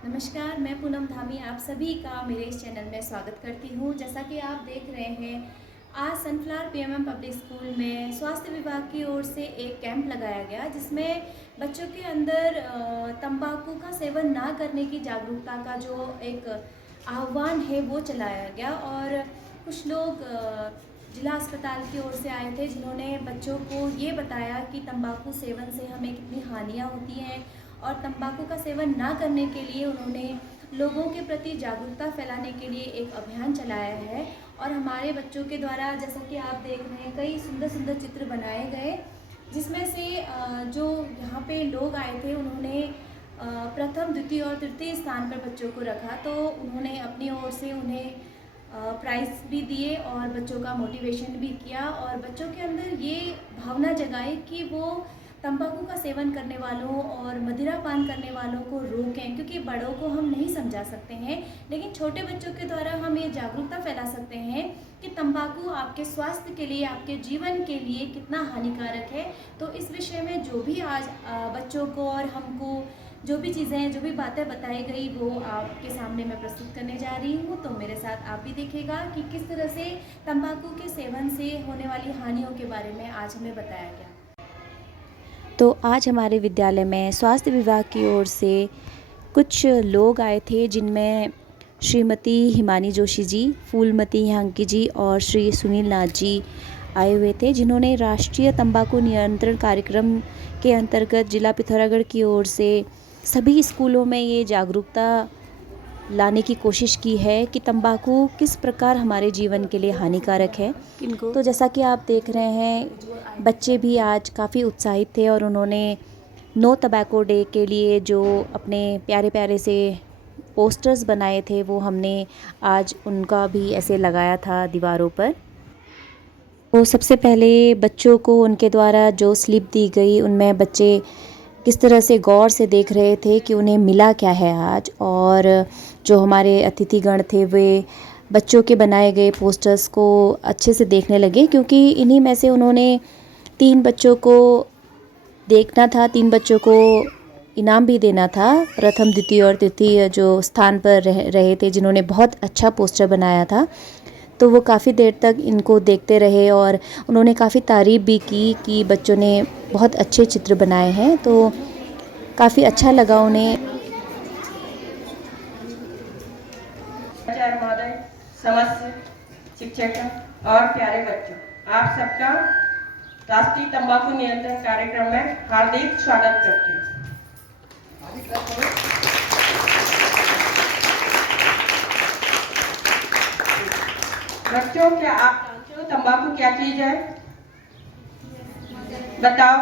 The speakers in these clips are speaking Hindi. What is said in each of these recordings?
नमस्कार, मैं पूनम धामी आप सभी का मेरे इस चैनल में स्वागत करती हूँ। जैसा कि आप देख रहे हैं, आज सनफ्लावर पीएमएम पब्लिक स्कूल में स्वास्थ्य विभाग की ओर से एक कैंप लगाया गया, जिसमें बच्चों के अंदर तंबाकू का सेवन ना करने की जागरूकता का जो एक आह्वान है वो चलाया गया। और कुछ लोग जिला अस्पताल की ओर से आए थे, जिन्होंने बच्चों को ये बताया कि तंबाकू सेवन से हमें कितनी हानियाँ होती हैं, और तंबाकू का सेवन ना करने के लिए उन्होंने लोगों के प्रति जागरूकता फैलाने के लिए एक अभियान चलाया है। और हमारे बच्चों के द्वारा, जैसा कि आप देख रहे हैं, कई सुंदर सुंदर चित्र बनाए गए, जिसमें से जो यहाँ पे लोग आए थे उन्होंने प्रथम, द्वितीय और तृतीय स्थान पर बच्चों को रखा। तो उन्होंने अपनी ओर से उन्हें प्राइज़ भी दिए और बच्चों का मोटिवेशन भी किया, और बच्चों के अंदर ये भावना जगाई कि वो तंबाकू का सेवन करने वालों और मदिरा पान करने वालों को रोकें, क्योंकि बड़ों को हम नहीं समझा सकते हैं, लेकिन छोटे बच्चों के द्वारा हम ये जागरूकता फैला सकते हैं कि तंबाकू आपके स्वास्थ्य के लिए, आपके जीवन के लिए कितना हानिकारक है। तो इस विषय में जो भी आज बच्चों को और हमको जो भी चीज़ें, जो भी बातें बताई गई, वो आपके सामने मैं प्रस्तुत करने जा रही हूँ। तो मेरे साथ आप भी देखिएगा कि किस तरह से तंबाकू के सेवन से होने वाली हानियों के बारे में आज हमें बताया गया। तो आज हमारे विद्यालय में स्वास्थ्य विभाग की ओर से कुछ लोग आए थे, जिनमें श्रीमती हिमानी जोशी जी, फूलमती हंकी जी और श्री सुनील नाथ जी आए हुए थे, जिन्होंने राष्ट्रीय तंबाकू नियंत्रण कार्यक्रम के अंतर्गत जिला पिथौरागढ़ की ओर से सभी स्कूलों में ये जागरूकता लाने की कोशिश की है कि तंबाकू किस प्रकार हमारे जीवन के लिए हानिकारक है। तो जैसा कि आप देख रहे हैं, बच्चे भी आज काफ़ी उत्साहित थे और उन्होंने नो टबैको डे के लिए जो अपने प्यारे प्यारे से पोस्टर्स बनाए थे, वो हमने आज उनका भी ऐसे लगाया था दीवारों पर। तो सबसे पहले बच्चों को उनके द्वारा जो स्लिप दी गई, उनमें बच्चे किस तरह से गौर से देख रहे थे कि उन्हें मिला क्या है आज। और जो हमारे अतिथिगण थे, वे बच्चों के बनाए गए पोस्टर्स को अच्छे से देखने लगे, क्योंकि इन्हीं में से उन्होंने 3 बच्चों को देखना था, 3 बच्चों को इनाम भी देना था, प्रथम, द्वितीय और तृतीय जो स्थान पर रहे थे, जिन्होंने बहुत अच्छा पोस्टर बनाया था। तो वो काफ़ी देर तक इनको देखते रहे और उन्होंने काफ़ी तारीफ़ भी की कि बच्चों ने बहुत अच्छे चित्र बनाए हैं। तो काफ़ी अच्छा लगा उन्हें। आचार्य महोदय, समस्त शिक्षक और प्यारे बच्चों, आप सबका राष्ट्रीय तंबाकू नियंत्रण कार्यक्रम में हार्दिक स्वागत करते हैं। बच्चों, क्या आप जानते हो तंबाकू क्या चीज है? बताओ।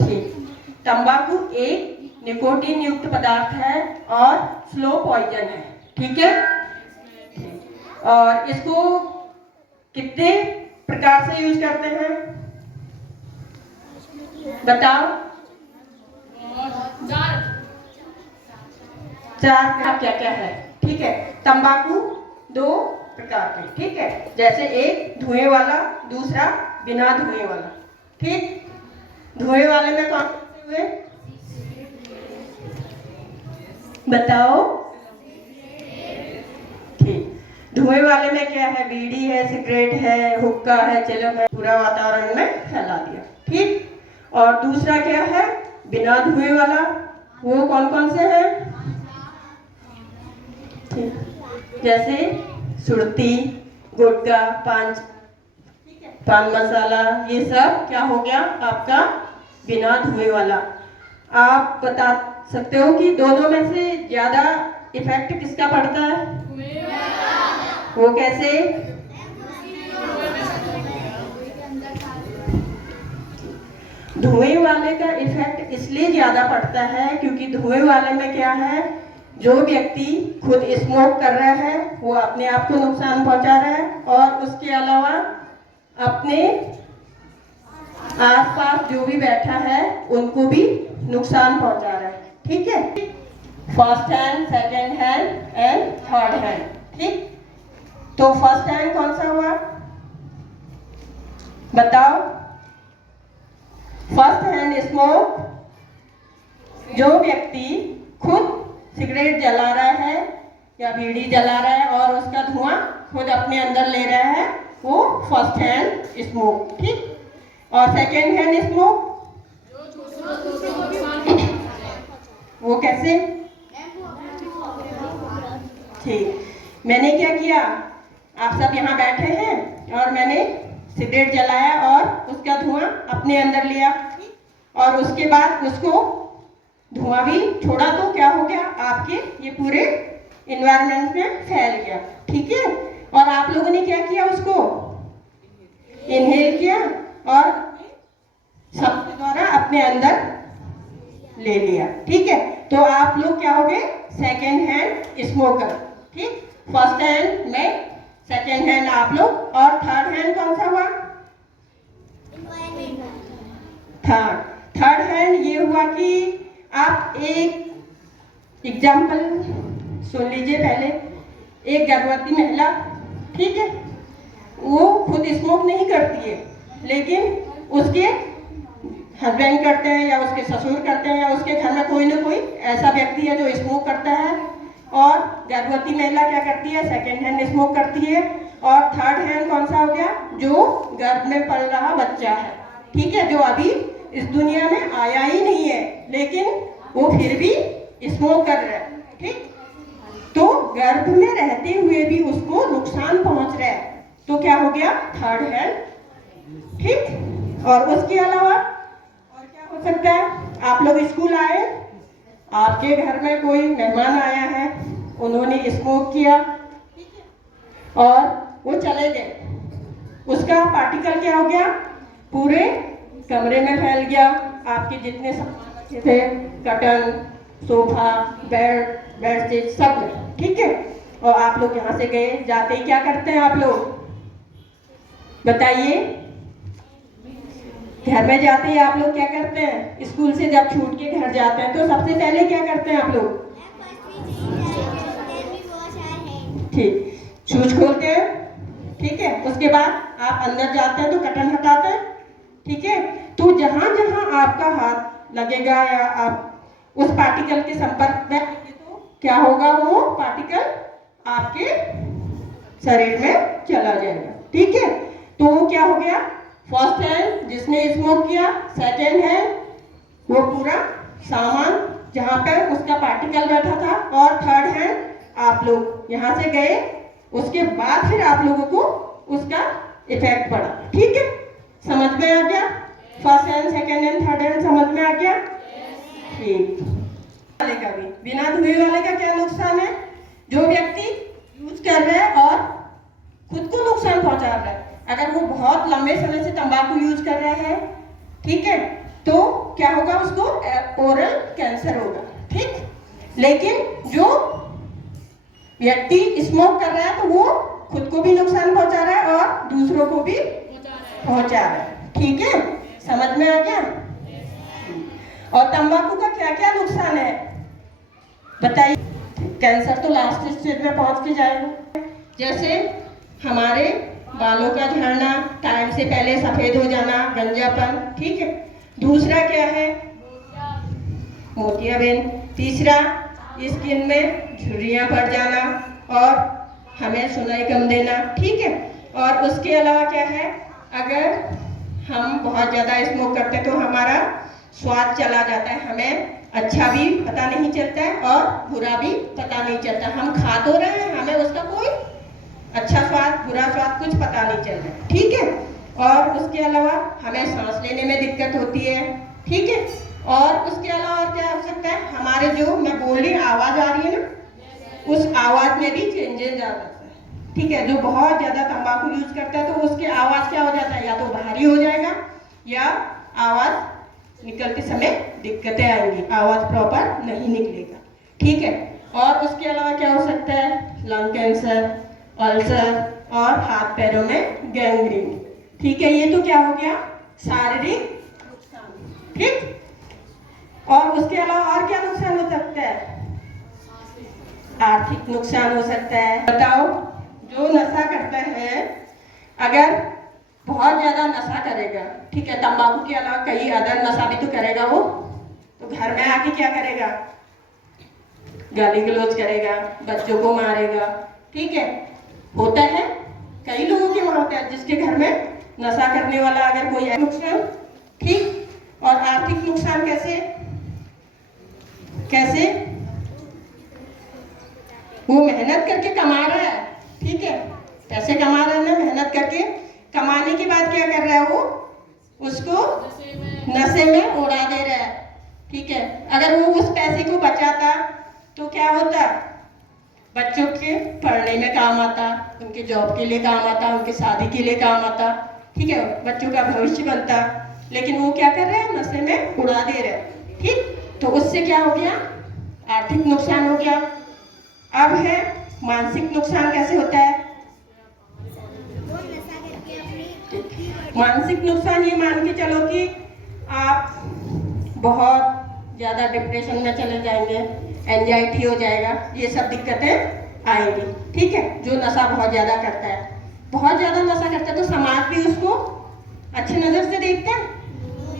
ठीक, तंबाकू एक निकोटीन युक्त पदार्थ है और स्लो पॉइजन है। ठीक है। और इसको कितने प्रकार से यूज करते हैं बताओ? 4 का क्या क्या है? ठीक है, तंबाकू 2 प्रकार के, ठीक है, जैसे एक धुएं वाला, दूसरा बिना धुएं वाला। ठीक, धुएं वाले में कौन से हुए बताओ? ठीक, धुएं वाले में क्या है? बीड़ी है, सिगरेट है, हुक्का है, चिलम है, पूरा वातावरण में फैला दिया। ठीक, और दूसरा क्या है बिना धुएं वाला? वो कौन कौन से हैं? जैसे सुरती, गुटखा, पान मसाला, ये सब क्या हो गया आपका बिना धुएं वाला। आप बता सकते हो कि दोनों में से ज्यादा इफेक्ट किसका पड़ता है? वो कैसे? धुएं वाले का इफेक्ट इसलिए ज्यादा पड़ता है क्योंकि धुएं वाले में क्या है, जो व्यक्ति खुद स्मोक कर रहा है वो अपने आप को नुकसान पहुंचा रहा है, और उसके अलावा अपने आसपास जो भी बैठा है उनको भी नुकसान पहुंचा रहा है। ठीक है, first hand, second hand and third hand. ठीक, तो फर्स्ट हैंड कौन सा हुआ बताओ? फर्स्ट हैंड स्मोक, जो व्यक्ति खुद सिगरेट जला रहा है या बीड़ी जला रहा है और उसका धुआं खुद अपने अंदर ले रहा है, वो फर्स्ट हैंड स्मोक। ठीक। और सेकेंड हैंड स्मोक वो कैसे? ठीक। मैंने क्या किया, आप सब यहाँ बैठे हैं और मैंने सिगरेट जलाया और उसका धुआं अपने अंदर लिया और उसके बाद उसको धुआं भी छोड़ा तो क्या हो गया, आपके ये पूरे इन्वायरमेंट में फैल गया। ठीक है। और आप लोगों ने क्या किया, उसको इनहेल किया और सबके द्वारा अपने अंदर ले लिया। ठीक है। तो आप लोग क्या हो गए, सेकेंड हैंड स्मोकर। ठीक। फर्स्ट हैंड में, सेकेंड हैंड आप लोग, और थर्ड हैंड कौन सा हुआ? थर्ड हैंड ये हुआ कि आप एक एग्जाम्पल सुन लीजिए। पहले एक गर्भवती महिला, ठीक है, वो खुद स्मोक नहीं करती है, लेकिन उसके हस्बैंड करते हैं या उसके ससुर करते हैं या उसके घर में कोई ना कोई ऐसा व्यक्ति है जो स्मोक करता है। और गर्भवती महिला क्या करती है, सेकेंड हैंड स्मोक करती है। और थर्ड हैंड कौन सा हो गया, जो गर्भ में पल रहा बच्चा है। ठीक है, जो अभी इस दुनिया में आया ही नहीं है, लेकिन वो फिर भी स्मोक कर रहा है। ठीक। तो गर्भ में रहते हुए भी उसको नुकसान पहुंच रहा है, तो क्या हो गया, थर्ड हैंड। ठीक। और उसके अलावा और क्या हो सकता है, आप लोग स्कूल आए, आपके घर में कोई मेहमान आया है, उन्होंने स्मोक किया और वो चले गए, उसका पार्टिकल क्या हो गया, पूरे कमरे में फैल गया। आपके जितने सामान रखे थे, कर्टन, सोफा, बेडशीट, सब में। ठीक है। और आप लोग यहाँ से गए, जाते ही क्या करते हैं आप लोग, बताइए? घर में जाते ही आप लोग क्या करते हैं, स्कूल से जब छूट के घर जाते हैं तो सबसे पहले क्या करते हैं आप लोग? ठीक, शूज खोलते हैं। ठीक है। उसके बाद आप अंदर जाते हैं तो कर्टन हटाते हैं। ठीक है। तो जहां जहां आपका हाथ लगेगा या आप उस पार्टिकल के संपर्क में आएंगे तो क्या होगा, वो पार्टिकल आपके शरीर में चला जाएगा। ठीक है। तो वो क्या हो गया, फर्स्ट हैंड जिसने स्मोक किया, सेकेंड हैंड वो पूरा सामान जहां पर उसका पार्टिकल बैठा था, और थर्ड हैंड आप लोग यहाँ से गए, उसके बाद फिर आप लोगों को उसका इफेक्ट पड़ा। ठीक है। समझ में आ गया? First hand, second hand, third hand समझ में आ गया? ठीक। वाले का भी, बिना धुए वाले का क्या नुकसान है, जो व्यक्ति यूज कर रहा है और खुद को नुकसान पहुंचा रहा है, अगर वो बहुत लंबे समय से तंबाकू यूज कर रहा है, ठीक है, तो क्या होगा, उसको ओरल कैंसर होगा। ठीक। लेकिन जो व्यक्ति स्मोक कर रहा है तो वो खुद को भी नुकसान पहुंचा रहा है और दूसरों को भी पहुंचा रहा है। ठीक है। समझ में आ गया? और तंबाकू का क्या क्या नुकसान है बताइए? कैंसर तो लास्ट स्टेज में पहुंच के जाएगा, जैसे हमारे बालों का झड़ना, टाइम से पहले सफेद हो जाना, गंजापन। ठीक है। दूसरा क्या है, मोतियाबिंद। तीसरा, स्किन में झुर्रियां पड़ जाना और हमें सुनाई कम देना। ठीक है। और उसके अलावा क्या है, अगर हम बहुत ज़्यादा स्मोक करते हैं तो हमारा स्वाद चला जाता है, हमें अच्छा भी पता नहीं चलता है और बुरा भी पता नहीं चलता। हम खा तो रहे हैं, हमें उसका कोई अच्छा स्वाद, बुरा स्वाद कुछ पता नहीं चल रहा है। ठीक है। और उसके अलावा हमें सांस लेने में दिक्कत होती है। ठीक है। और उसके अलावा और क्या हो सकता है, हमारे जो मैं बोल रही आवाज़ आ रही है ना, उस आवाज़ में भी चेंजेस आ जाता है। ठीक है। जो बहुत ज़्यादा तंबाकू यूज करता है तो उसकी आवाज़ क्या हो जाता है, या तो भारी हो जाएगा या आवाज़ निकलते समय दिक्कतें आएंगी, आवाज़ प्रॉपर नहीं निकलेगा। ठीक है। और उसके अलावा क्या हो सकता है, लंग कैंसर, अल्सर और हाथ पैरों में गैंग्रीन। ठीक है। ये तो क्या हो गया, शारीरिक नुकसान। ठीक। और उसके अलावा और क्या नुकसान हो सकता है, आर्थिक नुकसान हो सकता है। बताओ, जो नशा करता है, अगर बहुत ज्यादा नशा करेगा, ठीक है, तंबाकू के अलावा कई अदर नशा भी तो करेगा वो, तो घर में आके क्या करेगा? गाली गलौज करेगा, बच्चों को मारेगा। ठीक है, होता है, कई लोगों के वहां होता है जिसके घर में नशा करने वाला अगर कोई है। नुकसान, ठीक। और आर्थिक नुकसान कैसे कैसे? वो मेहनत करके कमा रहा है, ठीक है, पैसे कमा रहा है ना, मेहनत करके कमाने के बाद क्या कर रहा है? वो उसको नशे में उड़ा दे रहा है। ठीक है, अगर वो उस पैसे को बचाता तो क्या होता? बच्चों के पढ़ने में काम आता, उनके जॉब के लिए काम आता, उनके शादी के लिए काम आता। ठीक है, बच्चों का भविष्य बनता। लेकिन वो क्या कर रहे हैं? नशे में उड़ा दे रहे हैं। ठीक, तो उससे क्या हो गया? आर्थिक नुकसान हो गया। अब है मानसिक नुकसान। कैसे होता है मानसिक नुकसान? ये मान के चलो कि आप बहुत ज़्यादा डिप्रेशन में चले जाएंगे, एंजाइटी हो जाएगा, ये सब दिक्कतें आएंगी। ठीक है, जो नशा बहुत ज़्यादा करता है, बहुत ज़्यादा नशा करता है, तो समाज भी उसको अच्छी नज़र से देखता है।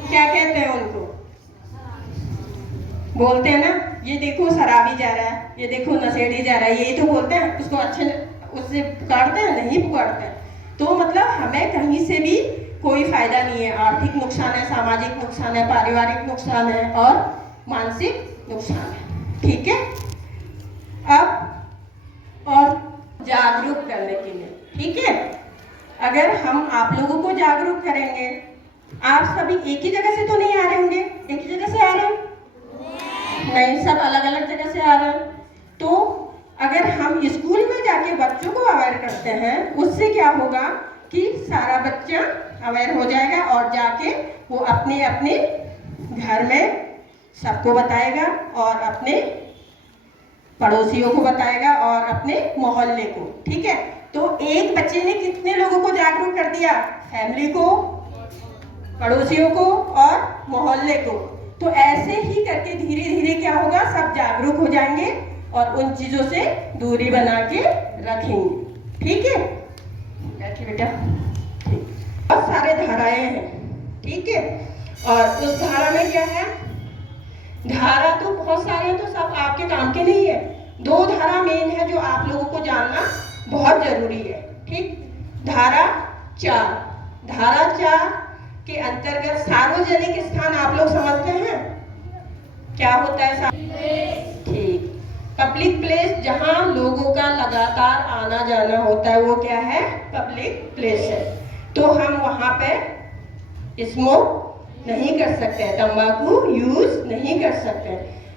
क्या कहते हैं उनको? बोलते हैं ना, ये देखो शराबी जा रहा है, ये देखो नशेड़ी जा रहा है, यही तो बोलते हैं। उसको अच्छे उससे पुकारते हैं? नहीं पुकारते हैं। तो मतलब हमें कहीं से भी कोई फायदा नहीं है। आर्थिक नुकसान है, सामाजिक नुकसान है, पारिवारिक नुकसान है और मानसिक नुकसान है। ठीक है, अब और जागरूक करने के लिए, ठीक है, अगर हम आप लोगों को जागरूक करेंगे, आप सभी एक ही जगह से तो नहीं आ रहे होंगे, एक ही जगह से आ रहे हैं? नहीं, सब अलग अलग जगह से आ रहे हैं। तो अगर हम स्कूल में जाके बच्चों को अवेयर करते हैं, उससे क्या होगा कि सारा बच्चा अवेयर हो जाएगा और जाके वो अपने अपने घर में सबको बताएगा और अपने पड़ोसियों को बताएगा और अपने मोहल्ले को। ठीक है, तो एक बच्चे ने कितने लोगों को जागरूक कर दिया? फैमिली को, पड़ोसियों को और मोहल्ले को। तो ऐसे ही करके धीरे धीरे क्या होगा? सब जागरूक हो जाएंगे और उन चीजों से दूरी बना के रखेंगे। ठीक है, बैठिए बेटा। बहुत सारे धाराएं हैं, ठीक है, और उस धारा में क्या है? धारा तो बहुत सारे हैं, तो सब आपके काम के नहीं है। दो धारा मेन है जो आप लोगों को जानना बहुत जरूरी है। ठीक, धारा 4। धारा 4 के अंतर्गत सार्वजनिक स्थान आप लोग समझते हैं क्या होता है? ठीक, पब्लिक प्लेस, जहां लोगों का लगातार आना जाना होता है, वो क्या है? पब्लिक प्लेस है। तो हम वहां पे स्मोक नहीं कर सकते, तंबाकू यूज नहीं कर सकते।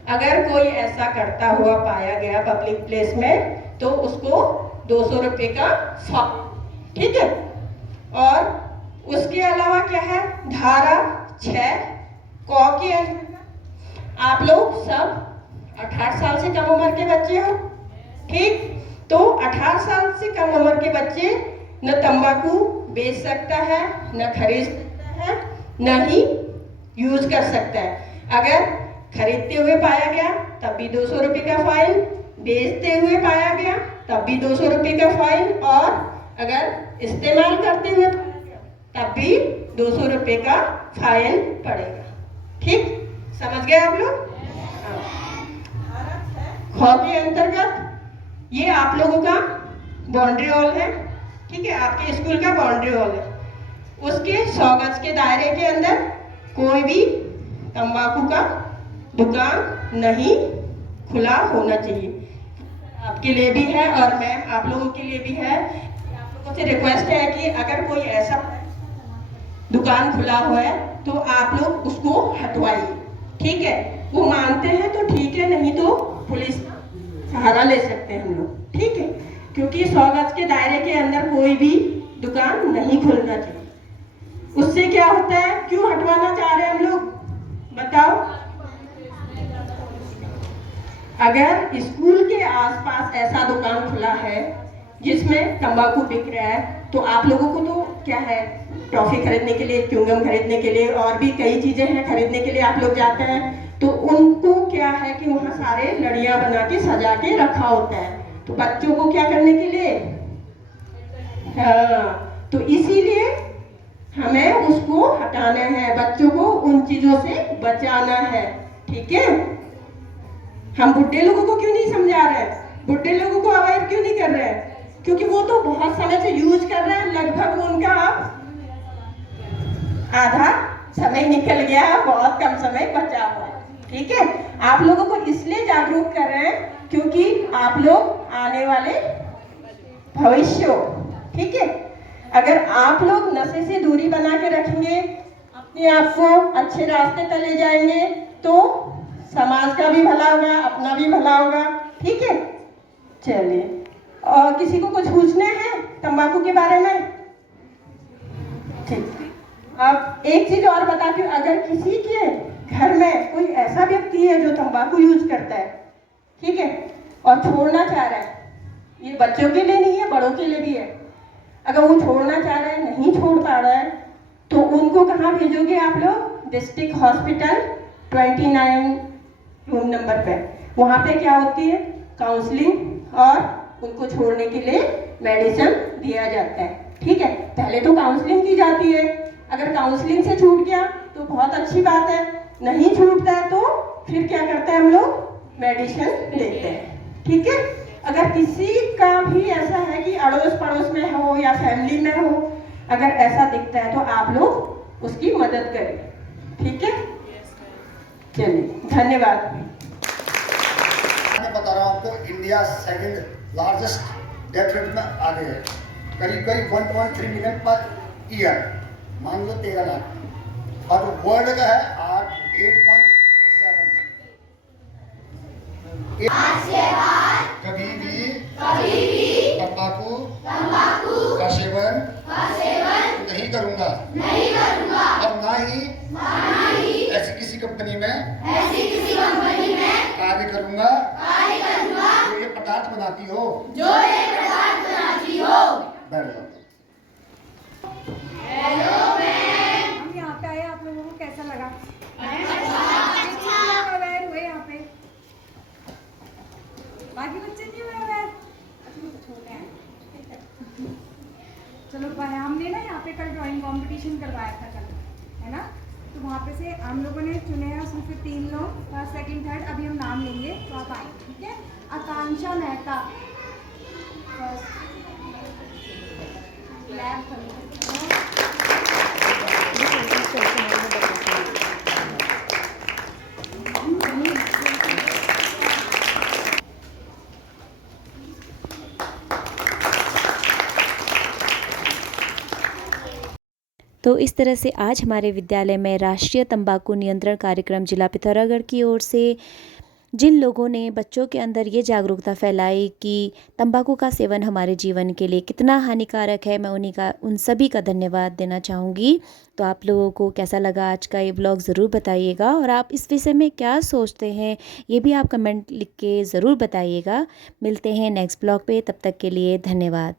अगर कोई ऐसा करता हुआ पाया गया पब्लिक प्लेस में तो उसको 200 रुपये का फाइन। ठीक है, और उसके अलावा क्या है? धारा 6 क के अंतर्गत आप लोग सब 18 साल से कम उम्र के बच्चे हो। ठीक, तो 18 साल से कम उम्र के बच्चे न तंबाकू बेच सकता है, न खरीद सकता है, न ही यूज कर सकता है। अगर खरीदते हुए पाया गया तब भी 200 रुपये का फाइन, बेचते हुए पाया गया तब भी 200 रुपये का फाइन, और अगर इस्तेमाल करते हुए तब भी 200 रुपये का फाइन पड़ेगा। ठीक, समझ गए आप लोग? ख के अंतर्गत ये आप लोगों का बाउंड्री वॉल है। ठीक है, आपके स्कूल का बाउंड्री वॉल है। उसके 100 गज के दायरे के अंदर कोई भी तंबाकू का दुकान नहीं खुला होना चाहिए। आपके लिए भी है और मैम आप लोगों के लिए भी है। आप लोगों से रिक्वेस्ट है कि अगर कोई ऐसा दुकान खुला हुआ है तो आप लोग उसको हटवाइए। ठीक है, वो मानते हैं तो ठीक है, नहीं तो पुलिस सहारा ले सकते हैं हम लोग। ठीक है, क्योंकि 100 गज के दायरे के अंदर कोई भी दुकान नहीं खोलना चाहिए। उससे क्या होता है? क्यों हटवाना चाह रहे हैं हम लोग? बताओ। अगर स्कूल के आसपास ऐसा दुकान खुला है जिसमें तंबाकू बिक रहा है तो आप लोगों को तो क्या है, टॉफी खरीदने के लिए, च्युइंगम खरीदने के लिए और भी कई चीजें हैं खरीदने के लिए आप लोग जाते हैं, तो उनको क्या है कि वहाँ सारे लड़ियां बना के सजा के रखा होता है। तो बच्चों को क्या करने के लिए? हाँ, तो इसीलिए हमें उसको हटाना है, बच्चों को उन चीजों से बचाना है। ठीक है। हम बुढ़े लोगों को क्यों नहीं समझा रहे हैं, बुढ़े लोगों को अवॉइड क्यों नहीं कर रहे हैं? क्योंकि वो तो बहुत समय से यूज कर रहे हैं, लगभग उनका अब आधा समय निकल गया है, बहुत कम समय बचा हुआ है। ठीक है, आप लोगों को इसलिए जागरूक कर रहे हैं क्योंकि आप लोग आने वाले भविष्य हो। ठीक है, अगर आप लोग नशे से दूरी बना के रखेंगे, अपने आप को अच्छे रास्ते पर ले जाएंगे, तो समाज का भी भला होगा, अपना भी भला होगा। ठीक है, चलिए, और किसी को कुछ पूछना है तंबाकू के बारे में? ठीक, अब एक चीज और बताती हूँ, अगर किसी के घर में कोई ऐसा व्यक्ति है जो तंबाकू यूज करता है, ठीक है, और छोड़ना चाह रहा है, ये बच्चों के लिए नहीं है, बड़ों के लिए भी है, अगर वो छोड़ना चाह रहा है, नहीं छोड़ पा रहा है, तो उनको कहाँ भेजोगे आप लोग? डिस्ट्रिक्ट हॉस्पिटल 29 रूम नंबर पे। वहाँ पे क्या होती है? काउंसलिंग और उनको छोड़ने के लिए मेडिसिन दिया जाता है। ठीक है, पहले तो काउंसलिंग की जाती है, अगर काउंसलिंग से छूट गया तो बहुत अच्छी बात है, नहीं छूटता है तो फिर क्या करते हैं हम लोग? मेडिसिन देते हैं। ठीक है, अगर किसी का भी ऐसा है कि अड़ोस पड़ोस में हो या फैमिली में हो, अगर ऐसा दिखता है तो आप लोग उसकी मदद करें। ठीक है, चलिए, धन्यवाद। मैं बता रहा हूँ आपको, India second largest death rate में आगे है, करीब करीब 1.3 मिलियन पर ईयर, मान लो 13 लाख, और वर्ल्ड का है 8.7। कभी भी तंबाकू का सेवन नहीं करूंगा और ना ही ऐसी किसी कंपनी में कार्य करूंगा जो ये पदार्थ बनाती हो। बैठ जाओ। हम यहाँ पे आए, आप लोगों को कैसा लगा? अवेयर हुए यहाँ पे? बाकी बच्चे नहीं हुए अवेयर? छोटे हैं। चलो हमने ना यहाँ पे कल ड्राइंग कंपटीशन करवाया था कल, है ना? तो वहाँ पे से हम लोगों ने चुने हैं, उसमें से 3 लोग, फर्स्ट सेकंड थर्ड, अभी हम नाम लेंगे तो आप आएंगे। ठीक है, आकांक्षा मेहता फर्स्ट, लैब तो इस तरह से आज हमारे विद्यालय में राष्ट्रीय तंबाकू नियंत्रण कार्यक्रम जिला पिथौरागढ़ की ओर से जिन लोगों ने बच्चों के अंदर ये जागरूकता फैलाई कि तंबाकू का सेवन हमारे जीवन के लिए कितना हानिकारक है, मैं उन सभी का धन्यवाद देना चाहूँगी। तो आप लोगों को कैसा लगा आज का ये ब्लॉग ज़रूर बताइएगा, और आप इस विषय में क्या सोचते हैं ये भी आप कमेंट लिख के ज़रूर बताइएगा। मिलते हैं नेक्स्ट ब्लॉग पे, तब तक के लिए धन्यवाद।